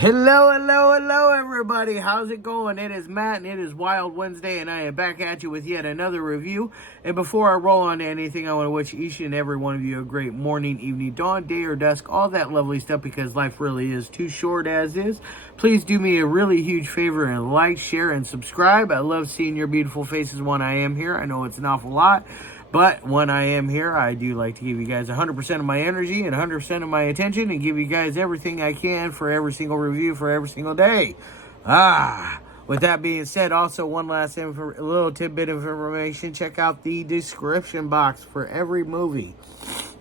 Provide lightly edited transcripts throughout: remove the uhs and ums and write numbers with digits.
Hello, everybody. How's it going? It is Matt, and it is Wild Wednesday, and I am back at you with yet another review. And before I roll on to anything, I want to wish each and every one of you a great morning, evening, dawn, day, or dusk, all that lovely stuff, because life really is too short as is. Please do me a really huge favor and like, share, and subscribe. I love seeing your beautiful faces when I am here. I know it's an awful lot, but when I am here, I do like to give you guys 100% of my energy and 100% of my attention and give you guys everything I can for every single review for every single day. With that being said, also one last little tidbit of information. Check out the description box for every movie.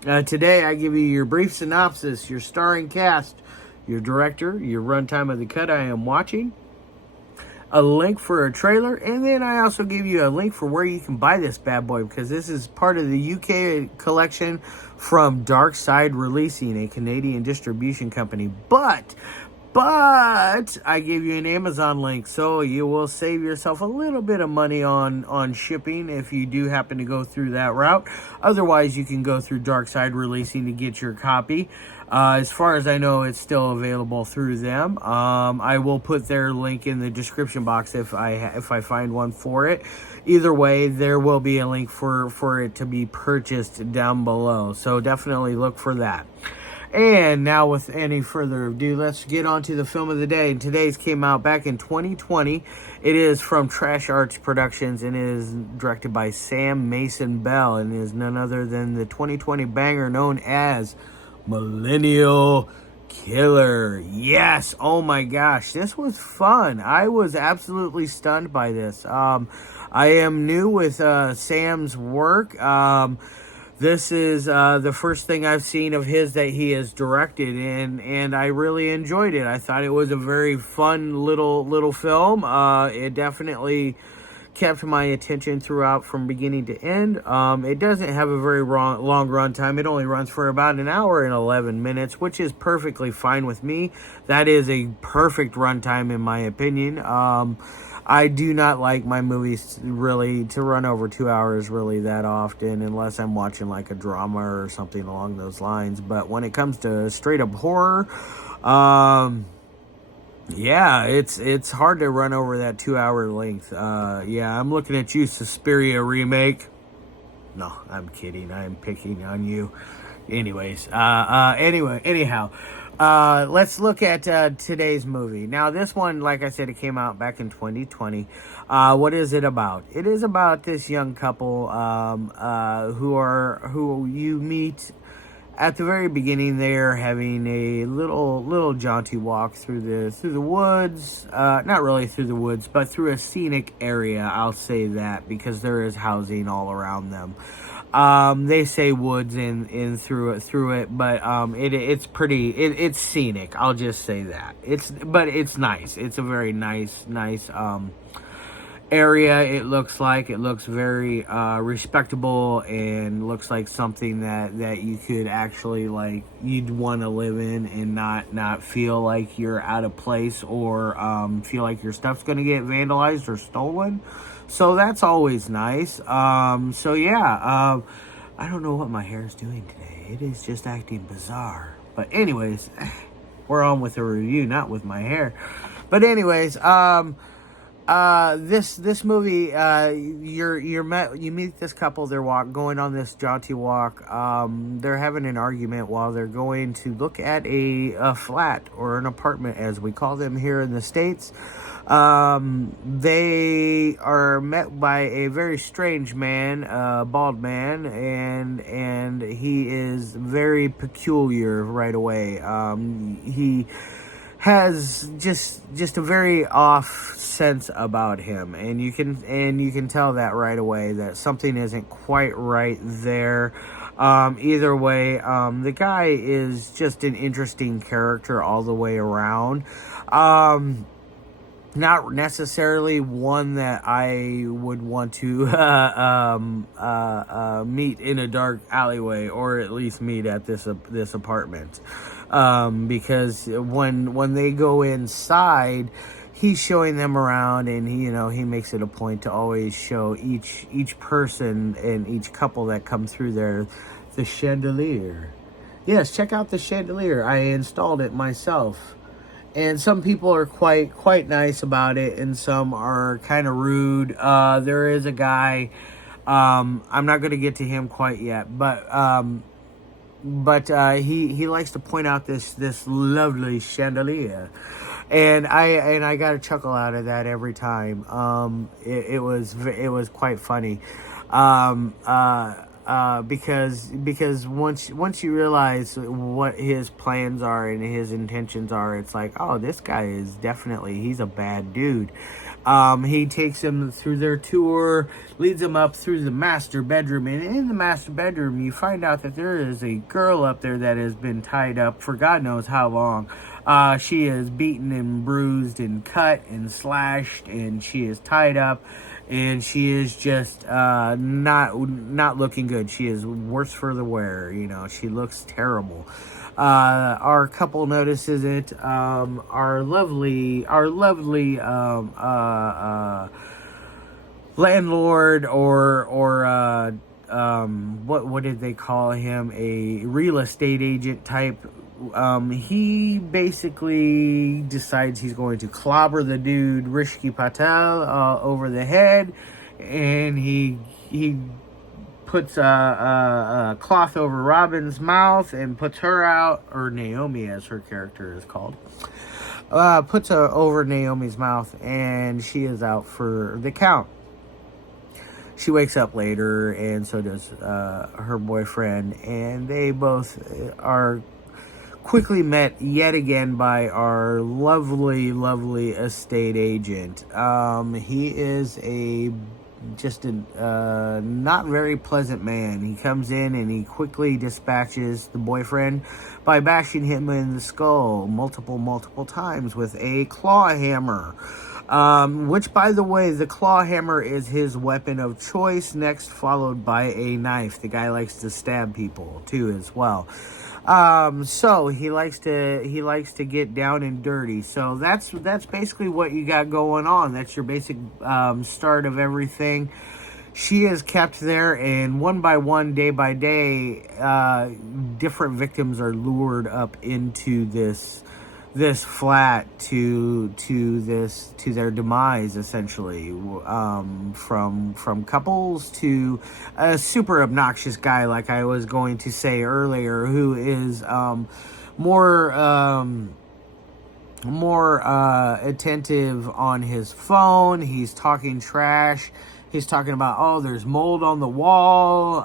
Today, I give you your brief synopsis, your starring cast, your director, your runtime of the cut I am watching, a link for a trailer, and then I also give you a link for where you can buy this bad boy, because this is part of the UK collection from Dark Side Releasing, a Canadian distribution company. But I gave you an Amazon link, so you will save yourself a little bit of money on shipping if you do happen to go through that route. Otherwise, you can go through Dark Side Releasing to get your copy. As far as I know, it's still available through them. I will put their link in the description box if I find one for it. Either way, there will be a link for it to be purchased down below. So definitely look for that. And now, with any further ado, let's get on to the film of the day. And today's came out back in 2020. It is from Trash Arts Productions and is directed by Sam Mason Bell and is none other than the 2020 banger known as Millennial Killer. Yes, oh my gosh, this was fun. I was absolutely stunned by this. I am new with Sam's work. This is the first thing I've seen of his that he has directed, and I really enjoyed it. I thought it was a very fun little film. It definitely kept my attention throughout from beginning to end. It doesn't have a very long run time. It only runs for about an hour and 11 minutes, which is perfectly fine with me. That is a perfect run time in my opinion. I do not like my movies really to run over 2 hours really that often, unless I'm watching like a drama or something along those lines. But when it comes to straight up horror, yeah, it's hard to run over that 2 hour length. Yeah, I'm looking at you, Suspiria remake. No, I'm kidding. I'm picking on you. Anyways, anyhow, let's look at today's movie. Now, this one, like I said, it came out back in 2020. What is it about? It is about this young couple who you meet at the very beginning. They're having a little jaunty walk through the woods. Not really through the woods, but through a scenic area. I'll say that, because there is housing all around them. They say woods in through it, but it's pretty. It's scenic. I'll just say that. But it's nice. It's a very nice area. It looks very respectable, and looks like something that you could actually, like, you'd want to live in and not feel like you're out of place, or feel like your stuff's going to get vandalized or stolen. So that's always nice. So yeah, I don't know what my hair is doing today. It is just acting bizarre. But anyways, we're on with the review, not with my hair. But anyways, this movie, you meet this couple. They're going on this jaunty walk. They're having an argument while they're going to look at a flat, or an apartment as we call them here in the States. They are met by a very strange man, a bald man, and he is very peculiar right away. He has just a very off sense about him, and you can tell that right away, that something isn't quite right there. Either way, the guy is just an interesting character all the way around. Not necessarily one that I would want to meet in a dark alleyway, or at least meet at this apartment, because when they go inside, he's showing them around, and he makes it a point to always show each person and each couple that come through there the chandelier. Yes, check out the chandelier. I installed it myself. And some people are quite nice about it, and some are kind of rude. There is a guy. I'm not going to get to him quite yet, but he likes to point out this lovely chandelier, and I got a chuckle out of that every time. It was quite funny, because once you realize what his plans are and his intentions are, it's like, oh, this guy is definitely, he's a bad dude. He takes them through their tour, leads them up through the master bedroom, and in the master bedroom, you find out that there is a girl up there that has been tied up for God knows how long. She is beaten and bruised and cut and slashed, and she is tied up, and she is just not looking good. She is worse for the wear. She looks terrible. Our couple notices it. Our lovely landlord, or what did they call him? A real estate agent type. He basically decides he's going to clobber the dude Rishky Patel over the head, and he puts a cloth over Robin's mouth and puts her out, or Naomi as her character is called, puts her over Naomi's mouth, and she is out for the count. She wakes up later, and so does her boyfriend, and they both are quickly met yet again by our lovely estate agent. He is just a not very pleasant man. He comes in and he quickly dispatches the boyfriend by bashing him in the skull multiple times with a claw hammer. Which, by the way, the claw hammer is his weapon of choice, next followed by a knife. The guy likes to stab people too as well. So he likes to get down and dirty. So that's basically what you got going on. That's your basic start of everything. She is kept there, and one by one, day by day, different victims are lured up into this flat to their demise, essentially, from couples to a super obnoxious guy, like I was going to say earlier, who is more attentive on his phone. He's talking trash. He's talking about, oh, there's mold on the wall.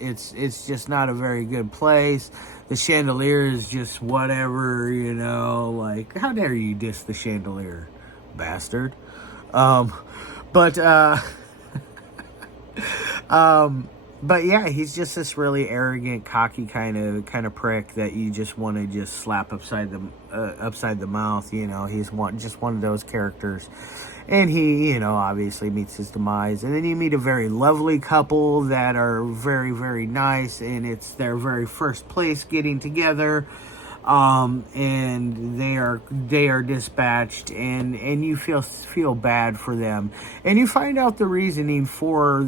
It's just not a very good place. The chandelier is just whatever, like, how dare you diss the chandelier, bastard. But yeah, he's just this really arrogant, cocky kind of prick that you just want to just slap upside the mouth. He's just one of those characters. And he, obviously meets his demise. And then you meet a very lovely couple that are very, very nice. And it's their very first place getting together. And they are dispatched. And you feel bad for them. And you find out the reasoning for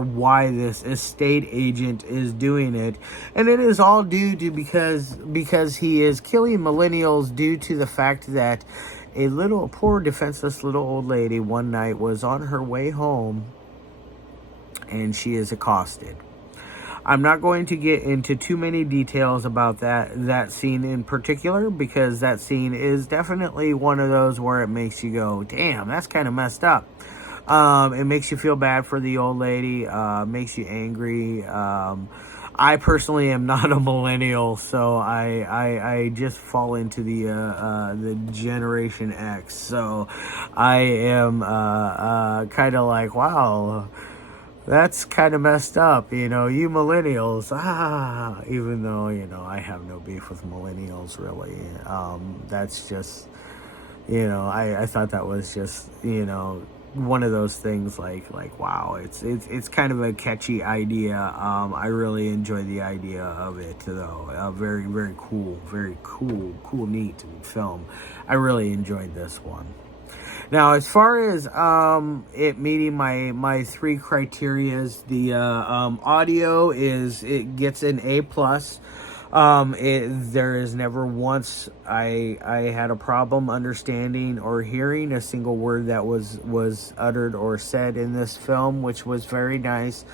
why this estate agent is doing it. And it is all due to because he is killing millennials due to the fact that a poor defenseless little old lady one night was on her way home, and she is accosted. I'm not going to get into too many details about that scene in particular, because that scene is definitely one of those where it makes you go, damn, that's kind of messed up. It makes you feel bad for the old lady, makes you angry. I personally am not a millennial, so I just fall into the Generation X. So I am kind of like, wow, that's kind of messed up, you millennials. Even though I have no beef with millennials, really. That's just, I thought that was just one of those things like wow, it's kind of a catchy idea. I really enjoy the idea of it, though. Very cool, neat film. I really enjoyed this one. Now, as far as it meeting my three criterias, the audio it gets an A+. There is never once I had a problem understanding or hearing a single word that was uttered or said in this film, which was very nice.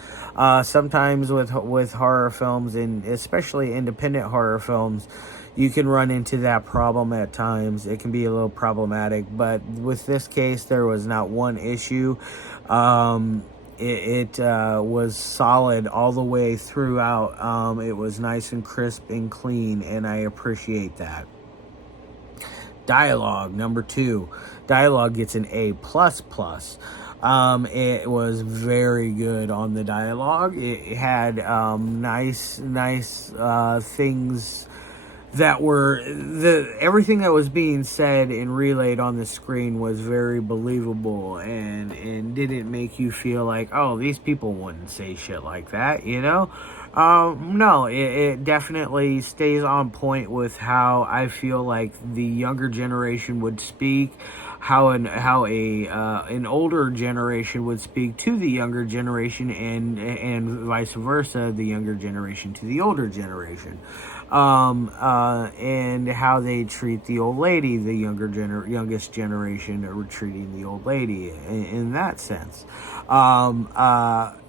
Sometimes with horror films, and especially independent horror films, you can run into that problem at times. It can be a little problematic, but with this case, there was not one issue. It was solid all the way throughout. It was nice and crisp and clean, and I appreciate that. Dialogue, number 2. Dialogue gets an A++. It was very good on the dialogue. It had nice things that were everything that was being said and relayed on the screen was very believable, and didn't make you feel like, oh, these people wouldn't say shit like that, no, it definitely stays on point with how I feel like the younger generation would speak, how an older generation would speak to the younger generation, and vice versa, the younger generation to the older generation. And how they treat the old lady, the youngest generation are treating the old lady in that sense.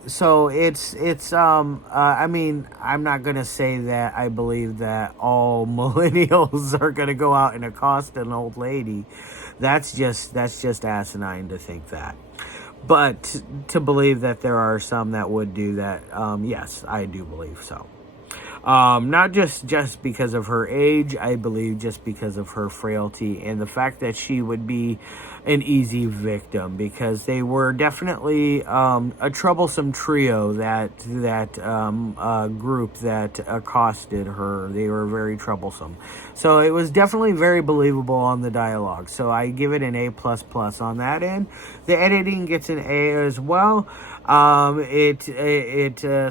So it's I mean, I'm not gonna say that I believe that all millennials are gonna go out and accost an old lady. That's just asinine to think that. But to believe that there are some that would do that, yes, I do believe so. Not just because of her age, I believe just because of her frailty and the fact that she would be an easy victim, because they were definitely a troublesome trio, that group that accosted her. They were very troublesome. So it was definitely very believable on the dialogue. So I give it an A++ on that end. The editing gets an A as well. It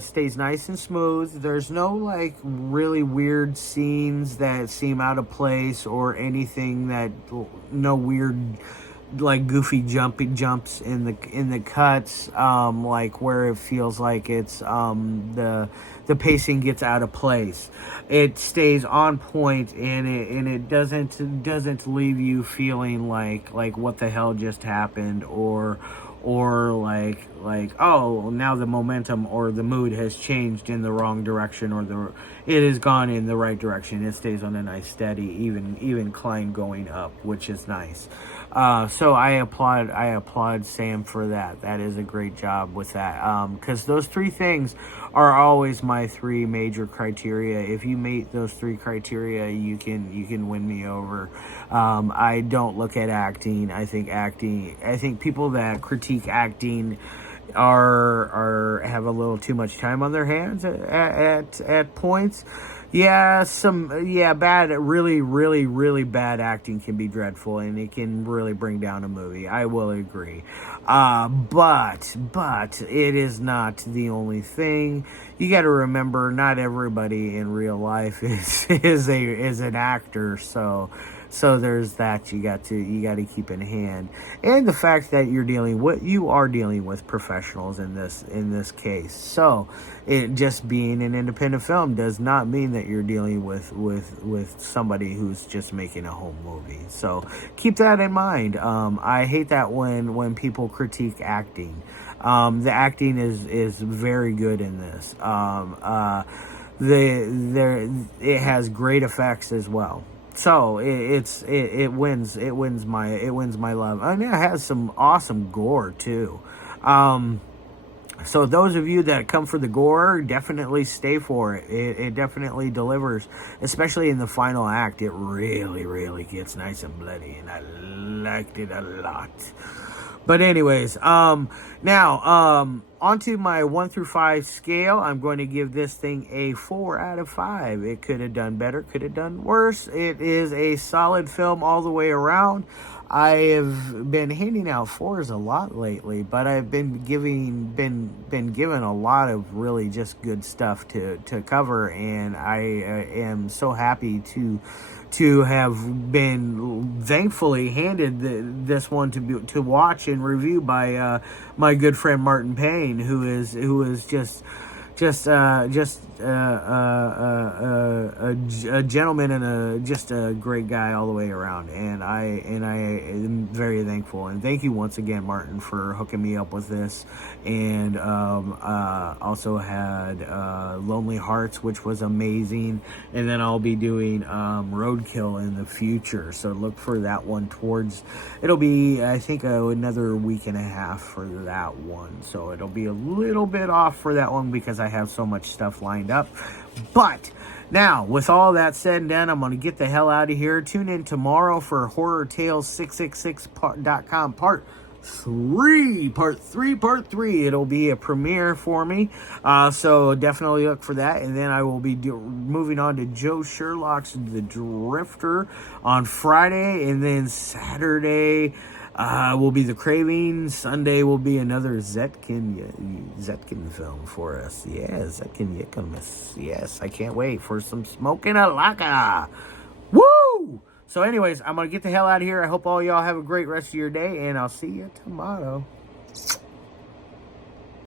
stays nice and smooth. There's no like really weird scenes that seem out of place or anything, that no weird like goofy jumps in the cuts, like where it feels like it's the pacing gets out of place. It stays on point, and it doesn't leave you feeling like what the hell just happened, or like oh, now the momentum or the mood has changed in the wrong direction, or it has gone in the right direction. It stays on a nice steady even climb going up, which is nice. So I applaud Sam for that. That is a great job with that, because those 3 things are always my 3 major criteria. If you meet those 3 criteria, you can win me over. I don't look at acting. I think people that critique acting have a little too much time on their hands at points. Really bad acting can be dreadful, and it can really bring down a movie. I will agree. But it is not the only thing. You got to remember, not everybody in real life is an actor, so there's that you got to keep in hand, and the fact that you are dealing with professionals in this case. So it just being an independent film does not mean that you're dealing with somebody who's just making a home movie. So keep that in mind. I hate that when people critique acting. The acting is very good in this. It has great effects as well. So it wins my love, and it has some awesome gore too. So those of you that come for the gore, definitely stay for it. It definitely delivers, especially in the final act. It really gets nice and bloody, and I liked it a lot. But anyways, now onto my 1 through 5 scale. I'm going to give this thing a 4 out of 5. It could have done better, could have done worse. It is a solid film all the way around. I have been handing out 4s a lot lately, but I've been given a lot of really just good stuff to cover, and I am so happy to have been thankfully handed this one to watch and review by my good friend Martin Payne, who is a gentleman and just a great guy all the way around, and I am very thankful, and thank you once again, Martin, for hooking me up with this. And also had Lonely Hearts, which was amazing, and then I'll be doing Roadkill in the future, so look for that one it'll be, I think, another week and a half for that one, so it'll be a little bit off for that one because I have so much stuff lined up. But now, with all that said and done, I'm going to get the hell out of here. Tune in tomorrow for HorrorTales666.com part 3. It'll be a premiere for me, so definitely look for that. And then I will be moving on to Joe Sherlock's The Drifter on Friday, and then Saturday will be The Craving. Sunday will be another Zetkin film for us. Yeah, Zetkin Yikamus. Yes, I can't wait for some smoking a laka. Woo! So anyways, I'm going to get the hell out of here. I hope all y'all have a great rest of your day, and I'll see you tomorrow.